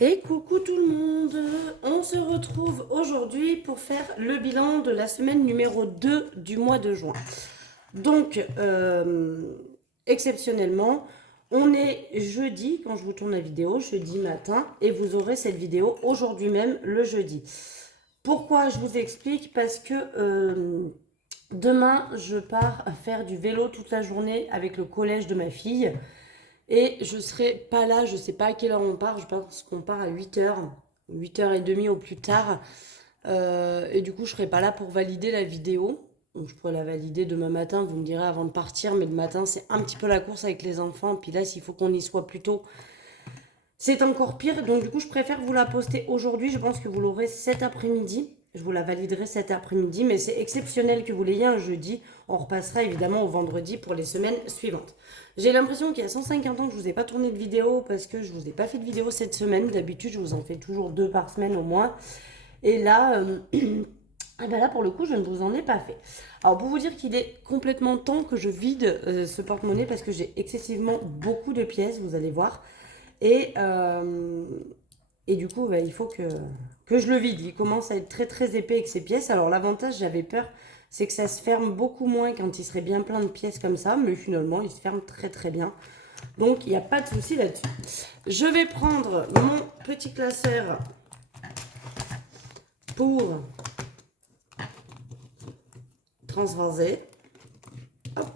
Et coucou tout le monde, on se retrouve aujourd'hui pour faire le bilan de la semaine numéro 2 du mois de juin. Donc, exceptionnellement, on est jeudi quand je vous tourne la vidéo, jeudi matin, et vous aurez cette vidéo aujourd'hui même, le jeudi. Pourquoi je vous explique? Parce que demain, je pars faire du vélo toute la journée avec le collège de ma fille. Et je serai pas là, je sais pas à quelle heure on part, je pense qu'on part à 8h, 8h30 au plus tard. Et du coup, je serai pas là pour valider la vidéo. Donc, je pourrais la valider demain matin, vous me direz avant de partir, mais le matin, c'est un petit peu la course avec les enfants. Puis là, s'il faut qu'on y soit plus tôt, c'est encore pire. Donc, du coup, je préfère vous la poster aujourd'hui. Je pense que vous l'aurez cet après-midi. Je vous la validerai cet après-midi, mais c'est exceptionnel que vous l'ayez un jeudi. On repassera évidemment au vendredi pour les semaines suivantes. J'ai l'impression qu'il y a 150 ans que je vous ai pas tourné de vidéo parce que je vous ai pas fait de vidéo cette semaine. D'habitude, je vous en fais toujours 2 par semaine au moins. Et là, ah ben là, pour le coup, je ne vous en ai pas fait. Alors, pour vous dire qu'il est complètement temps que je vide ce porte-monnaie parce que j'ai excessivement beaucoup de pièces, vous allez voir. Et, euh, et du coup, bah, il faut que je le vide. Il commence à être très très épais avec ces pièces. Alors, l'avantage, j'avais peur, c'est que ça se ferme beaucoup moins quand il serait bien plein de pièces comme ça. Mais finalement, il se ferme très très bien. Donc, il n'y a pas de souci là-dessus. Je vais prendre mon petit classeur pour transvaser. Hop.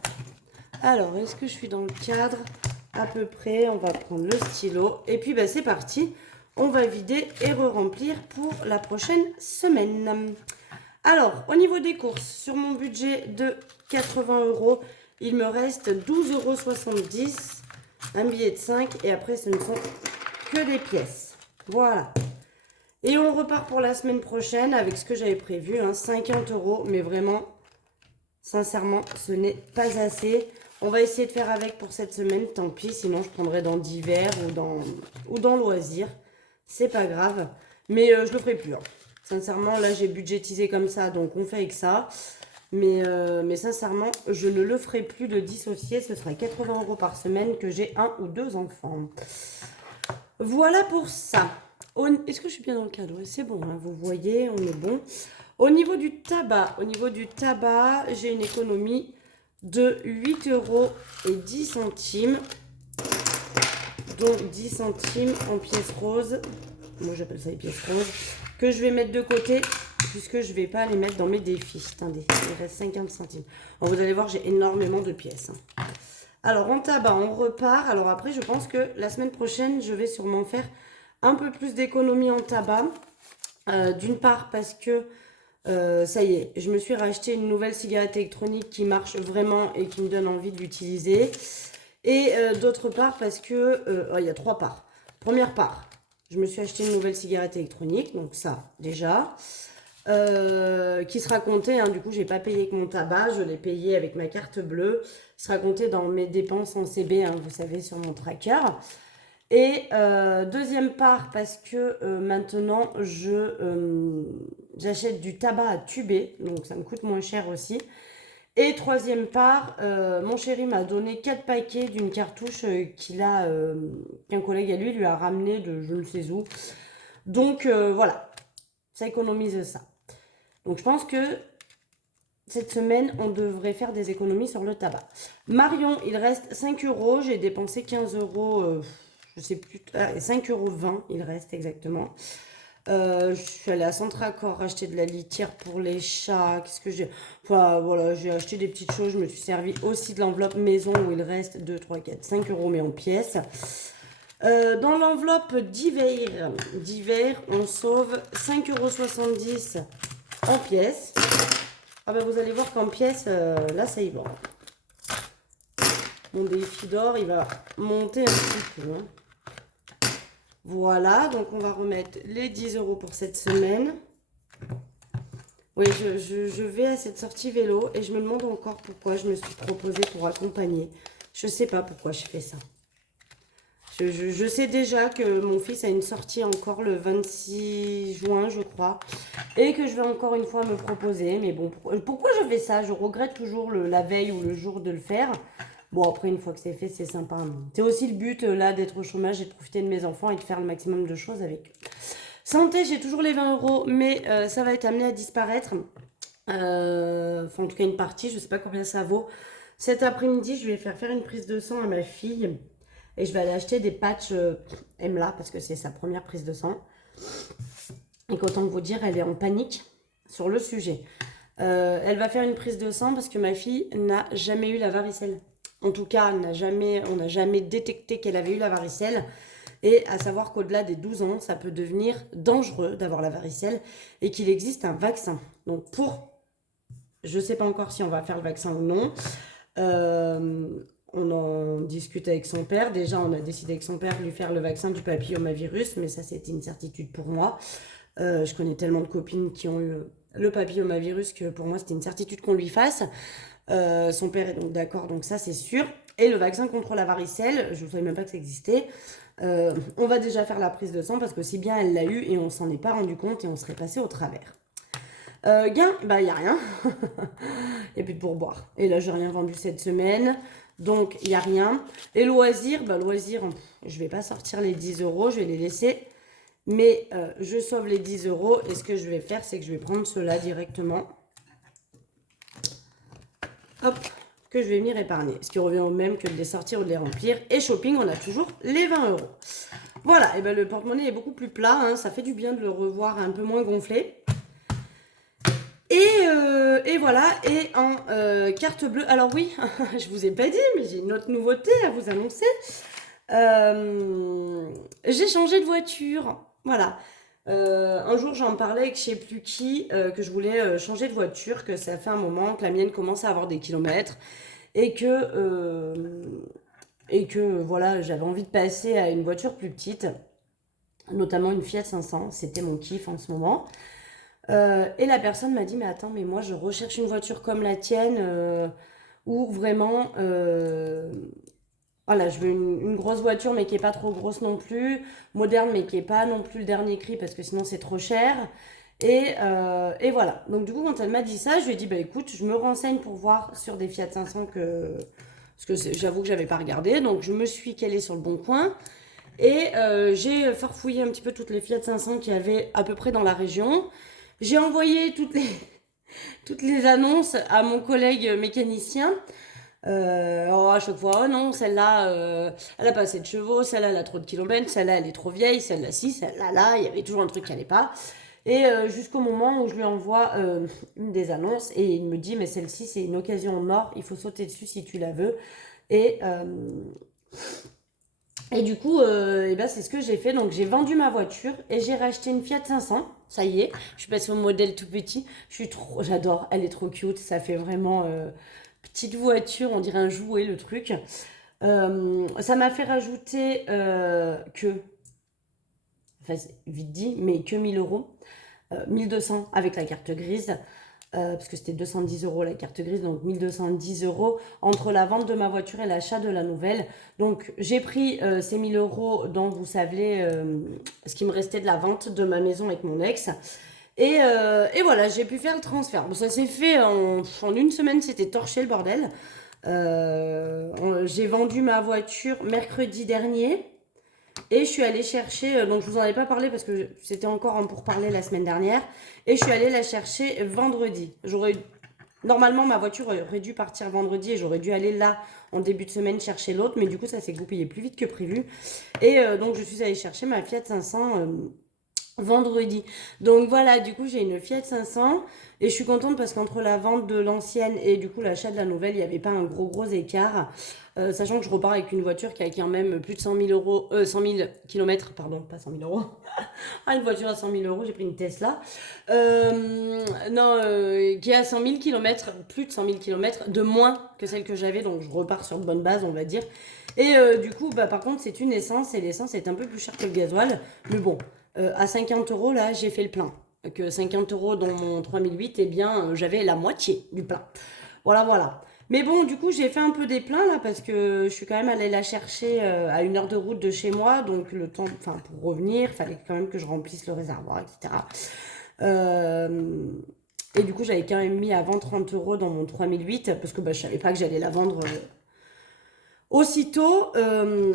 Alors, est-ce que je suis dans le cadre? À peu près, on va prendre le stylo. Et puis, bah, c'est parti. On va vider et re-remplir pour la prochaine semaine. Alors, au niveau des courses, sur mon budget de 80 euros, il me reste 12,70 euros, un billet de 5 et après, ce ne sont que des pièces. Voilà. Et on repart pour la semaine prochaine avec ce que j'avais prévu, hein, 50 euros, mais vraiment, sincèrement, ce n'est pas assez. On va essayer de faire avec pour cette semaine, tant pis, sinon je prendrai dans divers ou dans loisirs. C'est pas grave, mais je le ferai plus, hein. Sincèrement, là j'ai budgétisé comme ça, donc on fait avec ça. Mais sincèrement, je ne le ferai plus de dissocier. Ce sera 80 euros par semaine que j'ai un ou deux enfants. Voilà pour ça. Est-ce que je suis bien dans le cadre? Ouais, c'est bon, hein, vous voyez, on est bon. Au niveau du tabac, j'ai une économie de 8 euros et 10 centimes. Donc 10 centimes en pièces roses. Moi j'appelle ça les pièces roses. Que je vais mettre de côté puisque je ne vais pas les mettre dans mes défis. Attendez, il reste 50 centimes. Alors, vous allez voir, j'ai énormément de pièces, hein. Alors en tabac, on repart. Alors après, je pense que la semaine prochaine, je vais sûrement faire un peu plus d'économie en tabac. D'une part parce que ça y est, je me suis racheté une nouvelle cigarette électronique qui marche vraiment et qui me donne envie de l'utiliser. Et d'autre part parce que, il y a trois parts. Première part, je me suis acheté une nouvelle cigarette électronique, donc ça déjà. Qui sera compté, hein, du coup j'ai pas payé avec mon tabac, je l'ai payé avec ma carte bleue. Il sera compté dans mes dépenses en CB, hein, vous savez, sur mon tracker. Et deuxième part, parce que maintenant j'achète du tabac à tuber, donc ça me coûte moins cher aussi. Et troisième part, mon chéri m'a donné 4 paquets d'une cartouche qu'un collègue à lui lui a ramené de je ne sais où. Donc voilà, ça économise ça. Donc je pense que cette semaine, on devrait faire des économies sur le tabac. Marion, il reste 5 euros. J'ai dépensé 15 euros, je sais plus, 5,20 € il reste exactement. Je suis allée à Centracor acheter de la litière pour les chats. Qu'est-ce que j'ai? Enfin voilà, j'ai acheté des petites choses. Je me suis servi aussi de l'enveloppe maison où il reste 2, 3, 4, 5 euros mais en pièces. Dans l'enveloppe d'hiver, on sauve 5,70 € en pièces. Ah ben vous allez voir qu'en pièces, là ça y va. Mon défi d'or, il va monter un petit peu, hein. Voilà, donc on va remettre les 10 euros pour cette semaine. Oui, je vais à cette sortie vélo et je me demande encore pourquoi je me suis proposée pour accompagner. Je sais pas pourquoi je fais ça. Je sais déjà que mon fils a une sortie encore le 26 juin, je crois, et que je vais encore une fois me proposer. Mais bon, pourquoi je fais ça? Je regrette toujours la veille ou le jour de le faire. Bon, après, une fois que c'est fait, c'est sympa, hein. C'est aussi le but, là, d'être au chômage et de profiter de mes enfants et de faire le maximum de choses avec eux. Santé, j'ai toujours les 20 euros, mais ça va être amené à disparaître. Enfin, en tout cas, une partie, je sais pas combien ça vaut. Cet après-midi, je vais faire une prise de sang à ma fille et je vais aller acheter des patchs EMLA parce que c'est sa première prise de sang. Et qu'autant vous dire, elle est en panique sur le sujet. Elle va faire une prise de sang parce que ma fille n'a jamais eu la varicelle. En tout cas, on n'a jamais détecté qu'elle avait eu la varicelle. Et à savoir qu'au-delà des 12 ans, ça peut devenir dangereux d'avoir la varicelle et qu'il existe un vaccin. Donc je ne sais pas encore si on va faire le vaccin ou non. On en discute avec son père. Déjà, on a décidé avec son père de lui faire le vaccin du papillomavirus, mais ça, c'était une certitude pour moi. Je connais tellement de copines qui ont eu le papillomavirus que pour moi, c'était une certitude qu'on lui fasse. Son père est donc d'accord, donc ça, c'est sûr. Et le vaccin contre la varicelle, je ne savais même pas que ça existait. On va déjà faire la prise de sang parce que si bien elle l'a eu et on s'en est pas rendu compte et on serait passé au travers. Gain, bah il n'y a rien. Il n'y a plus de pourboire. Et là, j'ai rien vendu cette semaine. Donc, il n'y a rien. Et loisirs, je vais pas sortir les 10 euros, je vais les laisser. Mais je sauve les 10 euros. Et ce que je vais faire, c'est que je vais prendre cela directement. Hop, que je vais venir épargner. Ce qui revient au même que de les sortir ou de les remplir. Et shopping, on a toujours les 20 euros. Voilà, et ben le porte-monnaie est beaucoup plus plat. Hein, ça fait du bien de le revoir un peu moins gonflé. Et voilà, et en carte bleue. Alors oui, je vous ai pas dit, mais j'ai une autre nouveauté à vous annoncer. J'ai changé de voiture. Voilà. Un jour, j'en parlais avec je sais plus qui, que je voulais changer de voiture, que ça fait un moment que la mienne commence à avoir des kilomètres et que voilà, j'avais envie de passer à une voiture plus petite, notamment une Fiat 500. C'était mon kiff en ce moment. Et la personne m'a dit, mais attends, mais moi je recherche une voiture comme la tienne, où vraiment, voilà, je veux une grosse voiture mais qui est pas trop grosse non plus, moderne mais qui est pas non plus le dernier cri parce que sinon c'est trop cher. Et voilà. Donc du coup, quand elle m'a dit ça, je lui ai dit, bah écoute, je me renseigne pour voir sur des Fiat 500 parce que j'avoue que j'avais pas regardé. Donc je me suis calée sur le bon coin. Et j'ai farfouillé un petit peu toutes les Fiat 500 qu'il y avait à peu près dans la région. J'ai envoyé toutes les annonces à mon collègue mécanicien. Alors à chaque fois, oh non, celle-là, elle a pas assez de chevaux, celle-là, elle a trop de kilomètres, celle-là, elle est trop vieille, celle-là, si, celle-là, là, il y avait toujours un truc qui allait pas. Et jusqu'au moment où je lui envoie une des annonces et il me dit, mais celle-ci, c'est une occasion en or, il faut sauter dessus si tu la veux. Et, et du coup, et ben c'est ce que j'ai fait. Donc j'ai vendu ma voiture et j'ai racheté une Fiat 500. Ça y est, je suis passée au modèle tout petit. J'adore, elle est trop cute. Ça fait vraiment petite voiture, on dirait un jouet le truc. Ça m'a fait rajouter enfin c'est vite dit, mais que 1000 euros. 1200 avec la carte grise. Parce que c'était 210 euros la carte grise, donc 1210 euros entre la vente de ma voiture et l'achat de la nouvelle. Donc j'ai pris ces 1000 euros dont vous savez ce qui me restait de la vente de ma maison avec mon ex. Et voilà, j'ai pu faire le transfert. Bon, ça s'est fait en une semaine, c'était torché le bordel. J'ai vendu ma voiture mercredi dernier. Et je suis allée chercher, donc je vous en avais pas parlé parce que c'était encore en pourparlers la semaine dernière. Et je suis allée la chercher vendredi. Normalement, ma voiture aurait dû partir vendredi et j'aurais dû aller là en début de semaine chercher l'autre. Mais du coup, ça s'est goupillé plus vite que prévu. Et donc, je suis allée chercher ma Fiat 500 vendredi. Donc voilà, du coup, j'ai une Fiat 500 et je suis contente parce qu'entre la vente de l'ancienne et du coup l'achat de la nouvelle, il n'y avait pas un gros écart. Sachant que je repars avec une voiture qui a quand même plus de 100 000 euros, 100 000 kilomètres, pardon, pas 100 000 euros. Ah, une voiture à 100 000 euros, j'ai pris une Tesla. Qui a 100 000 kilomètres, plus de 100 000 kilomètres, de moins que celle que j'avais, donc je repars sur de bonnes bases, on va dire. Et du coup, bah, par contre, c'est une essence et l'essence est un peu plus chère que le gasoil. Mais bon, à 50 euros, là, j'ai fait le plein. Que 50 euros dans mon 3008, eh bien, j'avais la moitié du plein. Voilà. Mais bon, du coup, j'ai fait un peu des pleins là parce que je suis quand même allée la chercher à 1 heure de route de chez moi. Donc, le temps, enfin, pour revenir, il fallait quand même que je remplisse le réservoir, etc. Et du coup, j'avais quand même mis avant 30 euros dans mon 3008 parce que bah, je savais pas que j'allais la vendre Aussitôt,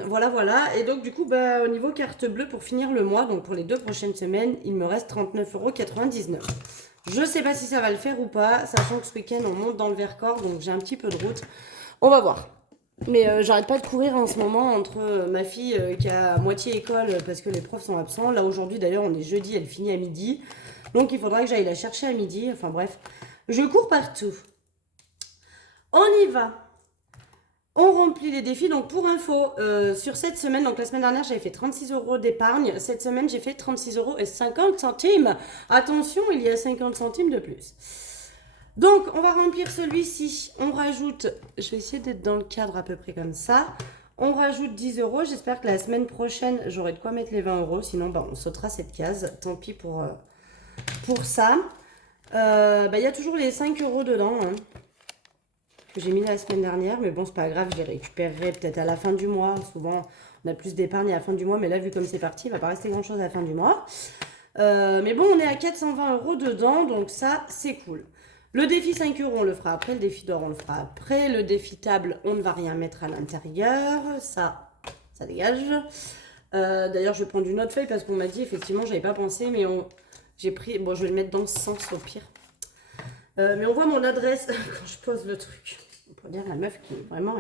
voilà. Et donc, du coup, bah, au niveau carte bleue, pour finir le mois, donc pour les 2 prochaines semaines, il me reste 39,99 €. Je sais pas si ça va le faire ou pas, sachant que ce week-end, on monte dans le Vercors, donc j'ai un petit peu de route. On va voir. Mais j'arrête pas de courir en ce moment entre ma fille qui a moitié école parce que les profs sont absents. Là, aujourd'hui, d'ailleurs, on est jeudi, elle finit à midi. Donc, il faudra que j'aille la chercher à midi. Enfin, bref, je cours partout. On y va. On remplit les défis. Donc, pour info, sur cette semaine, donc la semaine dernière, j'avais fait 36 € d'épargne. Cette semaine, j'ai fait 36,50 €. Attention, il y a 50 centimes de plus. Donc, on va remplir celui-ci. On rajoute, je vais essayer d'être dans le cadre à peu près comme ça. On rajoute 10 €. J'espère que la semaine prochaine, j'aurai de quoi mettre les 20 €. Sinon, bah, on sautera cette case. Tant pis pour ça. Bah, y a toujours les 5 € dedans, hein, que j'ai mis la semaine dernière. Mais bon, c'est pas grave, je les récupérerai peut-être à la fin du mois. Souvent, on a plus d'épargne à la fin du mois. Mais là, vu comme c'est parti, il va pas rester grand-chose à la fin du mois. Mais bon, on est à 420 € dedans. Donc ça, c'est cool. Le défi 5 €, on le fera après. Le défi d'or, on le fera après. Le défi table, on ne va rien mettre à l'intérieur. Ça dégage. D'ailleurs, je vais prendre une autre feuille parce qu'on m'a dit, effectivement, j'avais pas pensé, mais j'ai pris... Bon, je vais le mettre dans ce sens au pire. Mais on voit mon adresse quand je pose le truc. On peut dire la meuf qui vraiment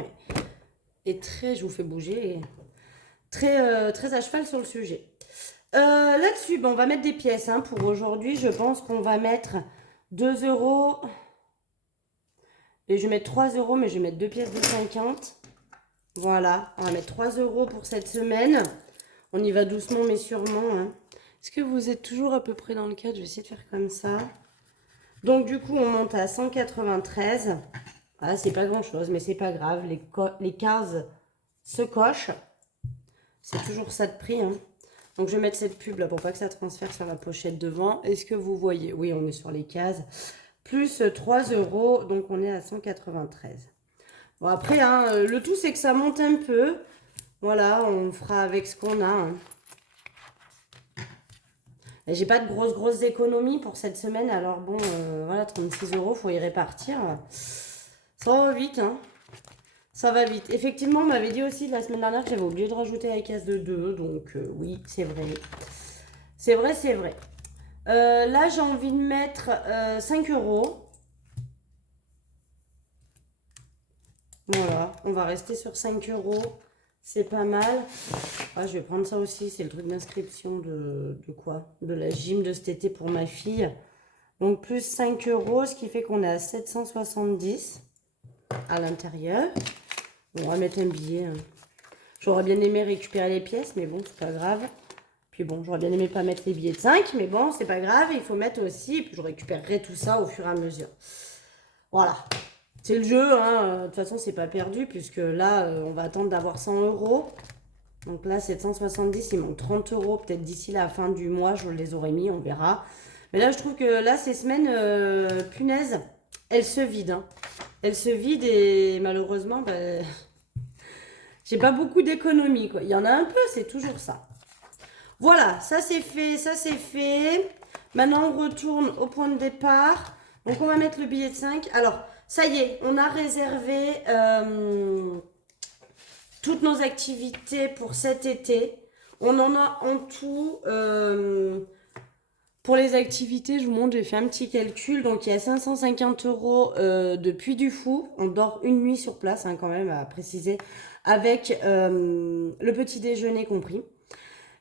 est très... Je vous fais bouger. Très à cheval sur le sujet. Là-dessus, bon, on va mettre des pièces. Hein, pour aujourd'hui, je pense qu'on va mettre 2 €. Et je vais mettre 3 €, mais je vais mettre 2 pièces de 50. Voilà, on va mettre 3 € pour cette semaine. On y va doucement, mais sûrement. Hein. Est-ce que vous êtes toujours à peu près dans le cadre? Je vais essayer de faire comme ça. Donc, du coup, on monte à 193. Voilà, c'est pas grand-chose, mais c'est pas grave. Les cases se cochent. C'est toujours ça de prix. Hein. Donc, je vais mettre cette pub là pour pas que ça transfère sur la pochette devant. Est-ce que vous voyez? Oui, on est sur les cases. Plus 3 €, donc on est à 193. Bon, après, hein, le tout, c'est que ça monte un peu. Voilà, on fera avec ce qu'on a. Hein. J'ai pas de grosses économies pour cette semaine. Alors bon, voilà, 36 €, faut y répartir. Ça va vite, hein. Ça va vite. Effectivement, on m'avait dit aussi la semaine dernière que j'avais oublié de rajouter la case de 2. Donc oui, c'est vrai. C'est vrai. Là, j'ai envie de mettre 5 €. Voilà, on va rester sur 5 €. C'est pas mal. Ah, je vais prendre ça aussi. C'est le truc d'inscription de quoi? De la gym de cet été pour ma fille. Donc plus 5 €, ce qui fait qu'on est à 770 à l'intérieur. Bon, on va mettre un billet. Hein. J'aurais bien aimé récupérer les pièces, mais bon, c'est pas grave. Puis bon, j'aurais bien aimé pas mettre les billets de 5, mais bon, c'est pas grave. Il faut mettre aussi, puis je récupérerai tout ça au fur et à mesure. Voilà. C'est le jeu, hein. De toute façon, c'est pas perdu, puisque là, on va attendre d'avoir 100 €. Donc là, 770, il manque 30 €. Peut-être d'ici la fin du mois, je les aurais mis, on verra. Mais là, je trouve que là, ces semaines, punaise, elles se vident. Hein. Elles se vident et malheureusement, bah, j'ai pas beaucoup d'économies, quoi. Il y en a un peu, c'est toujours ça. Voilà, ça c'est fait. Maintenant, on retourne au point de départ. Donc, on va mettre le billet de 5. Alors, ça y est, on a réservé toutes nos activités pour cet été. On en a en tout... pour les activités, je vous montre, j'ai fait un petit calcul. Donc, il y a 550 € de Puy du Fou. On dort une nuit sur place, hein, quand même, à préciser, avec le petit déjeuner compris.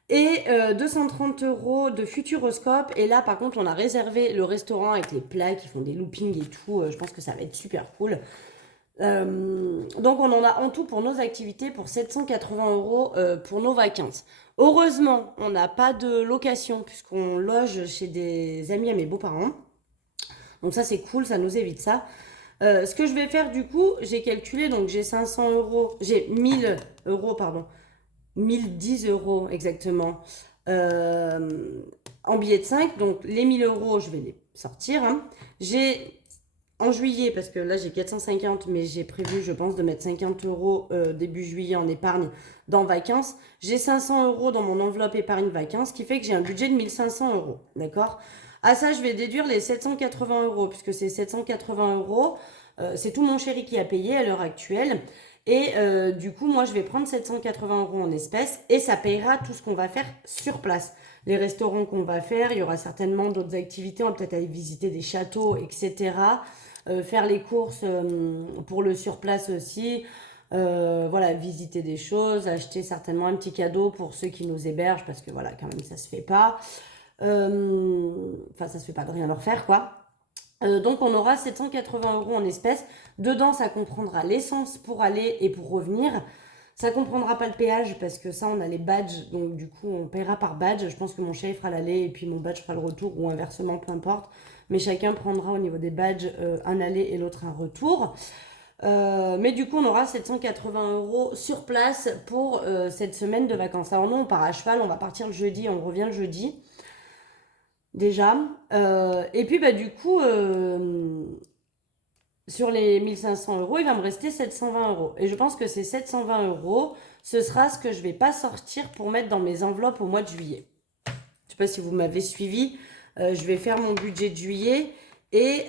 Et 230 € de Futuroscope. Et là, par contre, on a réservé le restaurant avec les plats qui font des loopings et tout. Je pense que ça va être super cool. Donc, on en a en tout pour nos activités pour 780 € pour nos vacances. Heureusement, on n'a pas de location puisqu'on loge chez des amis à mes beaux-parents. Donc ça, c'est cool, ça nous évite ça. Ce que je vais faire du coup, j'ai calculé, donc j'ai 500 €, j'ai 1000 €, pardon. 1010 € exactement en billets de 5. Donc les 1000 €, je vais les sortir. Hein. J'ai en juillet, parce que là j'ai 450, mais j'ai prévu, je pense, de mettre 50 € début juillet en épargne dans vacances. J'ai 500 € dans mon enveloppe épargne vacances, ce qui fait que j'ai un budget de 1500 €. D'accord? À ça, je vais déduire les 780 €, puisque c'est 780 €. C'est tout mon chéri qui a payé à l'heure actuelle. Et du coup, moi, je vais prendre 780 € en espèces et ça payera tout ce qu'on va faire sur place. Les restaurants qu'on va faire, il y aura certainement d'autres activités. On va peut-être aller visiter des châteaux, etc. Faire les courses pour le surplace aussi. Voilà, visiter des choses, acheter certainement un petit cadeau pour ceux qui nous hébergent parce que voilà, quand même, ça se fait pas. Enfin, ça se fait pas de rien leur faire, quoi. Donc on aura 780 € en espèces. Dedans, ça comprendra l'essence pour aller et pour revenir. Ça comprendra pas le péage parce que ça, on a les badges. Donc du coup, on paiera par badge. Je pense que mon chéri fera l'aller et puis mon badge fera le retour ou inversement, peu importe. Mais chacun prendra au niveau des badges un aller et l'autre un retour. Mais du coup, on aura 780 € sur place pour cette semaine de vacances. Alors nous, on part à cheval. On va partir le jeudi. On revient le jeudi. Déjà. Et puis, bah, du coup, sur les 1500 €, il va me rester 720 €. Et je pense que ces 720 €, ce sera ce que je vais pas sortir pour mettre dans mes enveloppes au mois de juillet. Je sais pas si vous m'avez suivi. Je vais faire mon budget de juillet. Et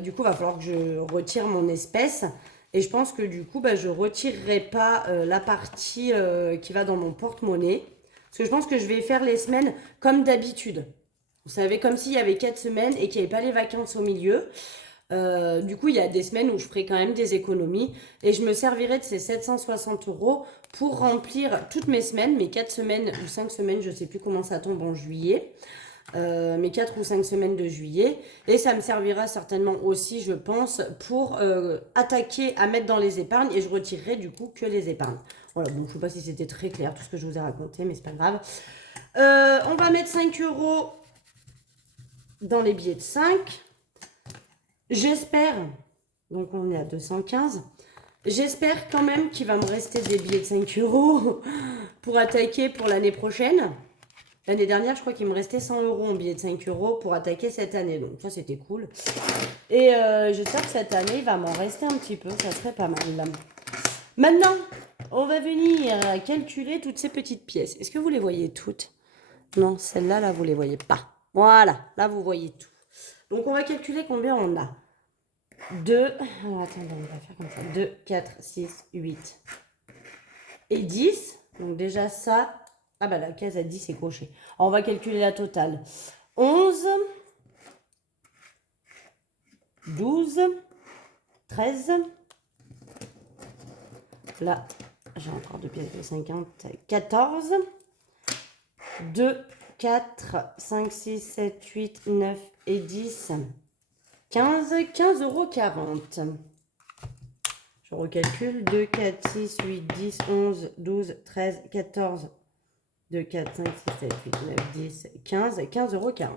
du coup, il va falloir que je retire mon espèce. Et je pense que du coup, bah, je retirerai pas la partie qui va dans mon porte-monnaie. Parce que je pense que je vais faire les semaines comme d'habitude. Vous savez, comme s'il y avait 4 semaines et qu'il n'y avait pas les vacances au milieu. Du coup, il y a des semaines où je ferai quand même des économies et je me servirai de ces 760 € pour remplir toutes mes semaines, mes 4 semaines ou 5 semaines, je ne sais plus comment ça tombe en juillet, mes 4 ou 5 semaines de juillet. Et ça me servira certainement aussi, je pense, pour attaquer à mettre dans les épargnes et je retirerai du coup que les épargnes. Voilà, donc je ne sais pas si c'était très clair tout ce que je vous ai raconté, mais c'est pas grave. On va mettre 5 € dans les billets de 5. J'espère, donc on est à 215, j'espère quand même qu'il va me rester des billets de 5 € pour attaquer pour l'année prochaine. L'année dernière, je crois qu'il me restait 100 € en billets de 5 € pour attaquer cette année, donc ça c'était cool. Et j'espère que cette année, il va m'en rester un petit peu, ça serait pas mal. Maintenant, on va venir calculer toutes ces petites pièces. Est-ce que vous les voyez toutes? Non, celle-là, là, vous les voyez pas. Voilà, là, vous voyez tout. Donc, on va calculer combien on a. 2, alors attendez, on va faire comme ça. 2, 4, 6, 8 et 10. Donc déjà ça, ah bah la case à 10 est cochée. Alors, on va calculer la totale. 11, 12, 13. Là, j'ai encore 2 pièces de 50. 14, 2, 4, 5, 6, 7, 8, 9 et 10. 15,40 €. Je recalcule. 2, 4, 6, 8, 10, 11, 12, 13, 14. 2, 4, 5, 6, 7, 8, 9, 10, 15. 15,40 €.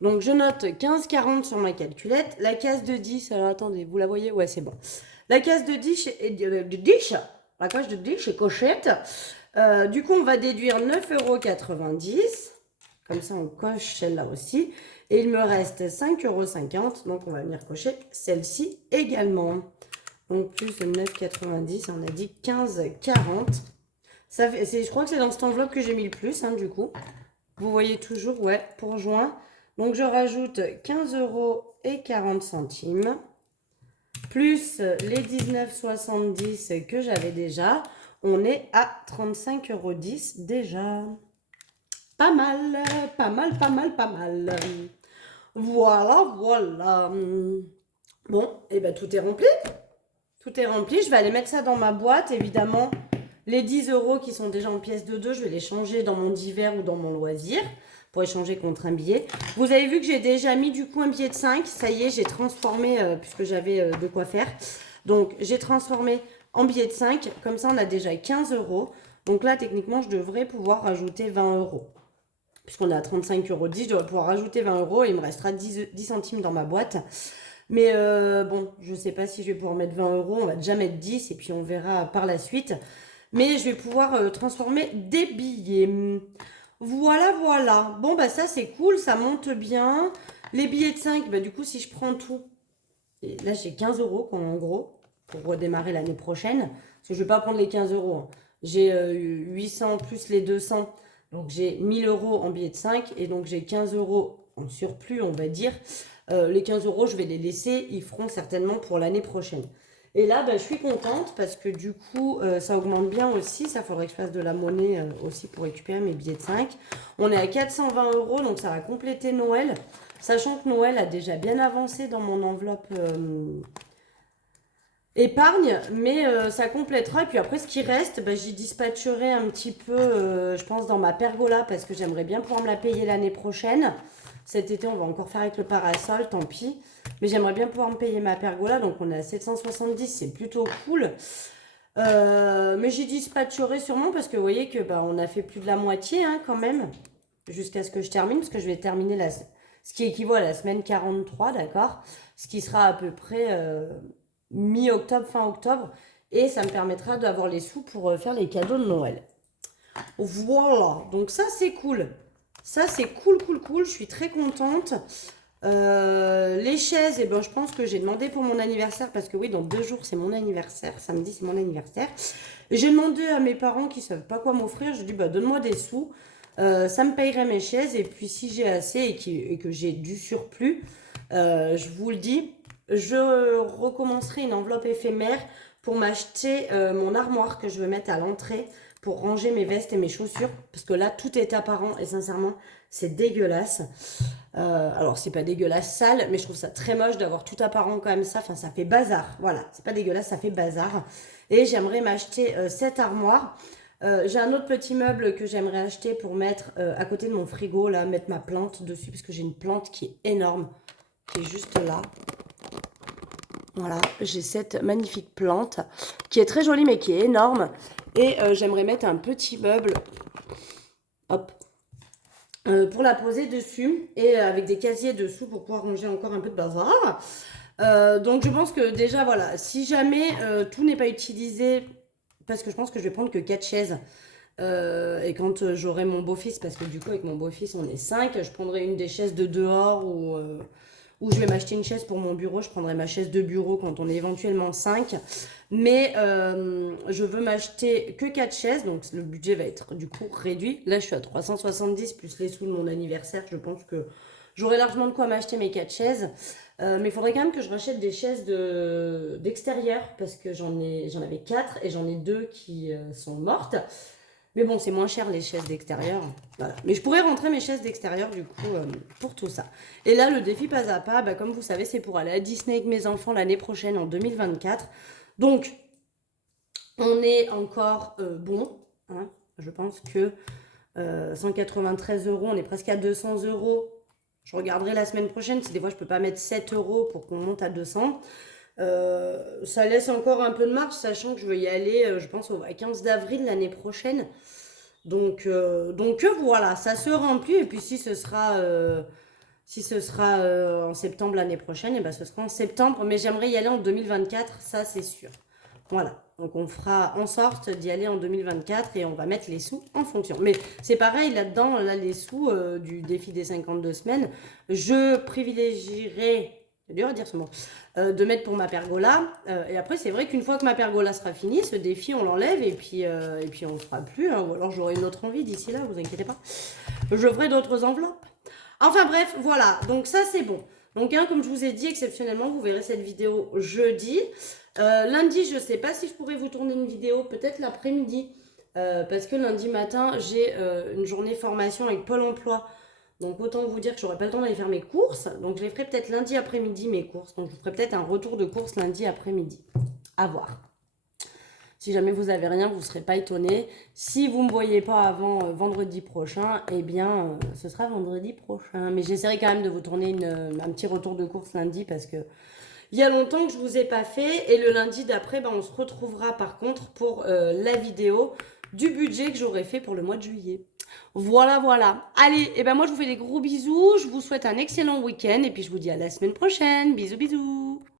Donc, je note 15,40 € sur ma calculette. La case de 10, alors attendez, vous la voyez? Ouais, c'est bon. La case de 10 la case de 10 chez Cochette. Du coup, on va déduire 9,90 €. Comme ça, on coche celle-là aussi. Et il me reste 5,50 €. Donc, on va venir cocher celle-ci également. Donc, plus 9,90 €, on a dit 15,40 €. Ça fait, je crois que c'est dans cette enveloppe que j'ai mis le plus, hein, du coup. Vous voyez toujours, ouais, pour juin. Donc, je rajoute 15,40 € plus les 19,70 € que j'avais déjà. On est à 35,10 € déjà. Pas mal, pas mal, pas mal, pas mal. Voilà, voilà. Bon, et ben tout est rempli. Tout est rempli. Je vais aller mettre ça dans ma boîte, évidemment. Les 10 € qui sont déjà en pièces de 2, je vais les changer dans mon divers ou dans mon loisir pour échanger contre un billet. Vous avez vu que j'ai déjà mis du coup un billet de 5. Ça y est, j'ai transformé puisque j'avais de quoi faire. Donc, j'ai transformé en billet de 5. Comme ça, on a déjà 15 €. Donc là, techniquement, je devrais pouvoir rajouter 20 €. Puisqu'on est à 35,10 €, je dois pouvoir rajouter 20 € et il me restera 10 centimes dans ma boîte. Mais bon, je ne sais pas si je vais pouvoir mettre 20 €. On va déjà mettre 10 et puis on verra par la suite. Mais je vais pouvoir transformer des billets. Voilà, voilà. Bon, bah ça, c'est cool. Ça monte bien. Les billets de 5, bah du coup, si je prends tout, et là, j'ai 15 € en gros pour redémarrer l'année prochaine. Parce que je ne vais pas prendre les 15 €. Hein. J'ai 800 plus les 200. Donc, j'ai 1000 € en billets de 5. Et donc, j'ai 15 € en surplus, on va dire. Les 15 €, je vais les laisser. Ils feront certainement pour l'année prochaine. Et là, je suis contente parce que du coup, ça augmente bien aussi. Ça, faudrait que je fasse de la monnaie aussi pour récupérer mes billets de 5. On est à 420 euros, donc ça va compléter Noël. Sachant que Noël a déjà bien avancé dans mon enveloppe épargne, mais ça complétera. Et puis après, ce qui reste, j'y dispatcherai un petit peu, je pense, dans ma pergola parce que j'aimerais bien pouvoir me la payer l'année prochaine. Cet été, on va encore faire avec le parasol, tant pis. Mais j'aimerais bien pouvoir me payer ma pergola, donc on est à 770, c'est plutôt cool. Mais j'y dispatcherai sûrement parce que vous voyez que on a fait plus de la moitié quand même, jusqu'à ce que je termine, parce que je vais terminer ce qui équivaut à la semaine 43, d'accord? Ce qui sera à peu près mi-octobre, fin octobre. Et ça me permettra d'avoir les sous pour faire les cadeaux de Noël. Voilà, donc ça c'est cool. Ça c'est cool, cool, cool. Je suis très contente. Les chaises, je pense que j'ai demandé pour mon anniversaire parce que oui, dans 2 jours c'est mon anniversaire. Samedi c'est mon anniversaire. J'ai demandé à mes parents qui ne savent pas quoi m'offrir. Je dis donne-moi des sous. Ça me payerait mes chaises. Et puis si j'ai assez et que j'ai du surplus, je vous le dis, je recommencerai une enveloppe éphémère pour m'acheter mon armoire que je veux mettre à l'entrée pour ranger mes vestes et mes chaussures. Parce que là, tout est apparent et sincèrement, c'est dégueulasse. Alors, c'est pas dégueulasse sale, mais je trouve ça très moche d'avoir tout apparent comme ça. Enfin, ça fait bazar. Voilà, c'est pas dégueulasse, ça fait bazar. Et j'aimerais m'acheter cette armoire. J'ai un autre petit meuble que j'aimerais acheter pour mettre à côté de mon frigo, là, mettre ma plante dessus, parce que j'ai une plante qui est énorme, qui est juste là. Voilà, j'ai cette magnifique plante qui est très jolie mais qui est énorme. Et j'aimerais mettre un petit meuble, hop, pour la poser dessus et avec des casiers dessous pour pouvoir ranger encore un peu de bazar. Donc je pense que déjà, voilà, si jamais tout n'est pas utilisé, parce que je pense que je vais prendre que 4 chaises. Et quand j'aurai mon beau-fils, parce que du coup avec mon beau-fils on est 5, je prendrai une des chaises de dehors ou je vais m'acheter une chaise pour mon bureau, je prendrai ma chaise de bureau quand on est éventuellement 5. Mais je veux m'acheter que 4 chaises, donc le budget va être du coup réduit. Là je suis à 370 plus les sous de mon anniversaire, je pense que j'aurai largement de quoi m'acheter mes 4 chaises. Mais il faudrait quand même que je rachète des chaises d'extérieur parce que j'en avais 4 et j'en ai 2 qui sont mortes. Mais bon, c'est moins cher les chaises d'extérieur. Voilà. Mais je pourrais rentrer mes chaises d'extérieur du coup pour tout ça. Et là, le défi pas à pas, comme vous savez, c'est pour aller à Disney avec mes enfants l'année prochaine en 2024. Donc, on est encore bon. Hein. Je pense que 193 euros, on est presque à 200 euros. Je regarderai la semaine prochaine si des fois je peux pas mettre 7 euros pour qu'on monte à 200. Ça laisse encore un peu de marge, sachant que je veux y aller, je pense, au 15 d'avril l'année prochaine. Donc voilà, ça se remplit. Et puis si ce sera en septembre l'année prochaine, et ce sera en septembre. Mais j'aimerais y aller en 2024, ça c'est sûr. Voilà, donc on fera en sorte d'y aller en 2024 et on va mettre les sous en fonction. Mais c'est pareil là-dedans, là les sous du défi des 52 semaines, je privilégierai, c'est dur à dire ce mot, de mettre pour ma pergola. Et après, c'est vrai qu'une fois que ma pergola sera finie, ce défi, on l'enlève et puis on ne fera plus. Hein, ou alors j'aurai une autre envie d'ici là, vous inquiétez pas. Je ferai d'autres enveloppes. Enfin bref, voilà. Donc ça, c'est bon. Donc comme je vous ai dit, exceptionnellement, vous verrez cette vidéo jeudi. Lundi, je ne sais pas si je pourrais vous tourner une vidéo, peut-être l'après-midi. Parce que lundi matin, j'ai une journée formation avec Pôle emploi. Donc autant vous dire que j'aurai pas le temps d'aller faire mes courses. Donc je les ferai peut-être lundi après-midi mes courses. Donc je ferai peut-être un retour de course lundi après-midi. À voir. Si jamais vous avez rien, vous ne serez pas étonnés. Si vous ne me voyez pas avant vendredi prochain, eh bien ce sera vendredi prochain. Mais j'essaierai quand même de vous tourner un petit retour de course lundi parce que il y a longtemps que je ne vous ai pas fait. Et le lundi d'après, on se retrouvera par contre pour la vidéo du budget que j'aurai fait pour le mois de juillet. Voilà, voilà. Allez, moi je vous fais des gros bisous. Je vous souhaite un excellent week-end. Et puis je vous dis à la semaine prochaine. Bisous, bisous.